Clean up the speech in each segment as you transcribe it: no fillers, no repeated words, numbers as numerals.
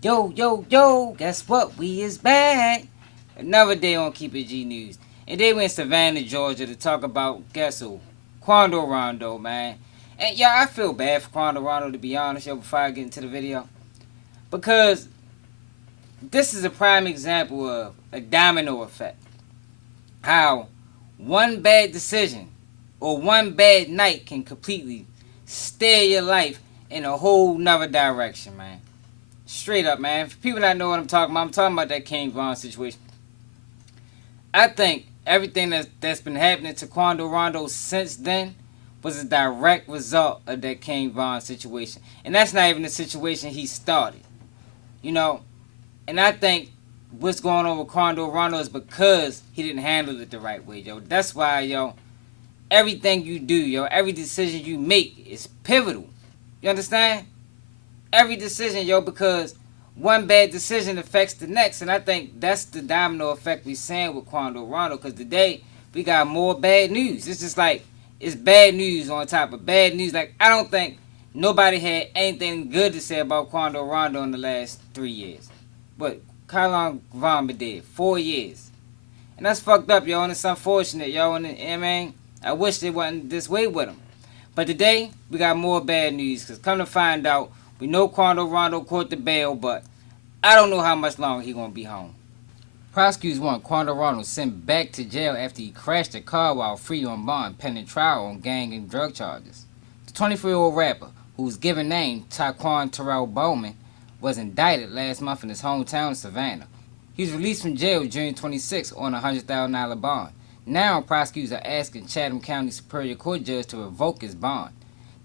Yo, yo, yo, guess what? We is back. Another day on Keep It G News. And they went in Savannah, Georgia to talk about, guess who? Quando Rondo, man. And yeah, I feel bad for Quando Rondo, to be honest, yo, before I get into the video. Because this is a prime example of a domino effect. How one bad decision or one bad night can completely steer your life in a whole nother direction, man. Straight up, man. For people that know what I'm talking about that King Von situation. I think everything that's been happening to Quando Rondo since then was a direct result of that King Von situation. And that's not even the situation he started. You know, and I think what's going on with Quando Rondo is because he didn't handle it the right way, yo. That's why, yo, everything you do, yo, every decision you make is pivotal. You understand? Every decision, yo, because one bad decision affects the next. And I think that's the domino effect we're seeing with Quando Rondo. Because today, we got more bad news. It's just like, it's bad news on top of bad news. Like, I don't think nobody had anything good to say about Quando Rondo in the last 3 years. But how long Von been dead? 4 years. And that's fucked up, yo, and it's unfortunate, yo. And I mean, I wish they wasn't this way with him. But today, we got more bad news. Because come to find out, we know Quando Rondo caught the bail, but I don't know how much longer he gonna be home. Prosecutors want Quando Rondo sent back to jail after he crashed a car while free on bond, pending trial on gang and drug charges. The 24-year-old rapper, whose given name, Taquan Terrell Bowman, was indicted last month in his hometown of Savannah. He was released from jail June 26 on a $100,000 bond. Now prosecutors are asking Chatham County Superior Court judge to revoke his bond.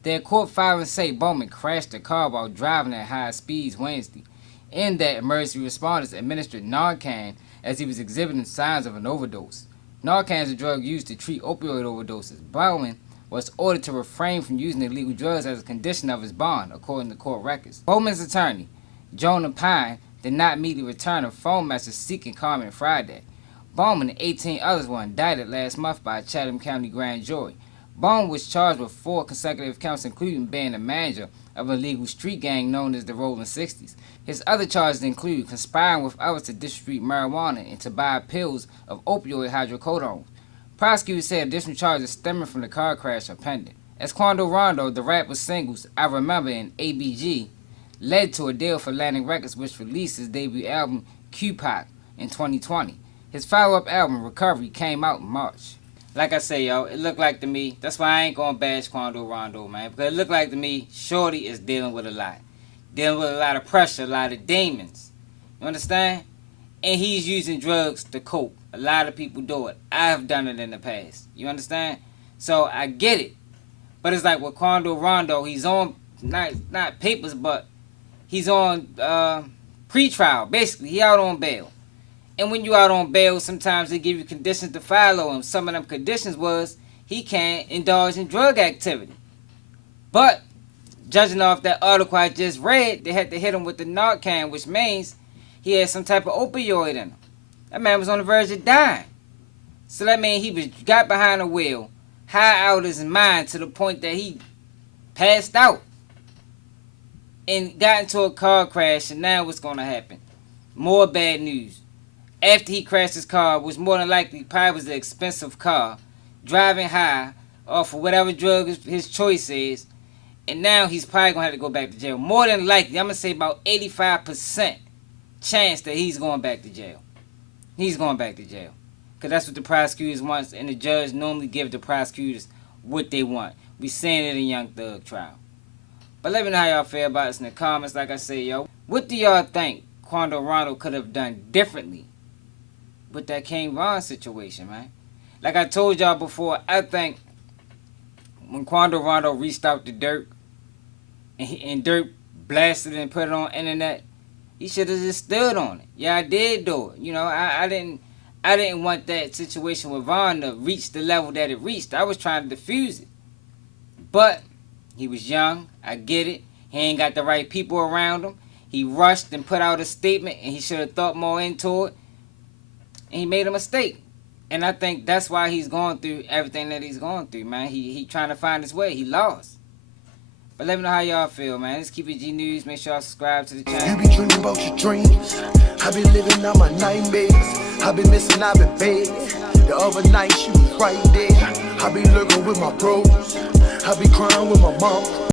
Their court filings say Bowman crashed the car while driving at high speeds Wednesday, and that emergency responders administered Narcan as he was exhibiting signs of an overdose. Narcan is a drug used to treat opioid overdoses. Bowman was ordered to refrain from using illegal drugs as a condition of his bond, according to court records. Bowman's attorney, Jonah Pine, did not immediately return a phone message seeking comment Friday. Bowman and 18 others were indicted last month by a Chatham County grand jury. Bowman was charged with 4 consecutive counts, including being a manager of an illegal street gang known as the Rolling 60s. His other charges include conspiring with others to distribute marijuana and to buy pills of opioid hydrocodone. Prosecutors said additional charges stemming from the car crash are pending. As Quando Rondo, the rapper's singles I Remember and ABG led to a deal for Atlantic Records, which released his debut album Q-Pop in 2020. His follow-up album Recovery came out in March. Like I say, yo, it looked like to me, that's why I ain't gonna bash Quando Rondo, man, because it looked like to me, Shorty is dealing with a lot. Dealing with a lot of pressure, a lot of demons. You understand? And he's using drugs to cope. A lot of people do it. I have done it in the past. You understand? So I get it. But it's like with Quando Rondo, he's on, not papers, but he's on pre-trial. Basically, he out on bail. And when you out on bail, sometimes they give you conditions to follow him. Some of them conditions was he can't indulge in drug activity. But judging off that article I just read, they had to hit him with the Narcan, which means he had some type of opioid in him. That man was on the verge of dying. So that means he got behind the wheel, high out his mind to the point that he passed out and got into a car crash. And now what's going to happen? More bad news. After he crashed his car, which more than likely probably was an expensive car, driving high off of whatever drug his choice is, and now he's probably going to have to go back to jail. More than likely, I'm going to say about 85% chance that he's going back to jail. He's going back to jail. Because that's what the prosecutors want, and the judge normally give the prosecutors what they want. We seen it in Young Thug trial. But let me know how y'all feel about this in the comments. Like I say, yo, what do y'all think Quando Rondo could have done differently with that King Von situation, man? Like I told y'all before, I think when Quando Rondo reached out to Dirk and Dirk blasted it and put it on internet, he should have just stood on it. Yeah, I did do it. You know, I didn't want that situation with Von to reach the level that it reached. I was trying to defuse it. But he was young. I get it. He ain't got the right people around him. He rushed and put out a statement, and he should have thought more into it. And he made a mistake. And I think that's why he's going through everything that he's going through, man. He trying to find his way. He lost. But let me know how y'all feel, man. Let's keep it G News. Make sure y'all subscribe to the You channel. be dreaming about your dreams. I be living out my nightmares. I been missing out in bed. The other night she was right there. I be lurking with my bros. I be crying with my mom.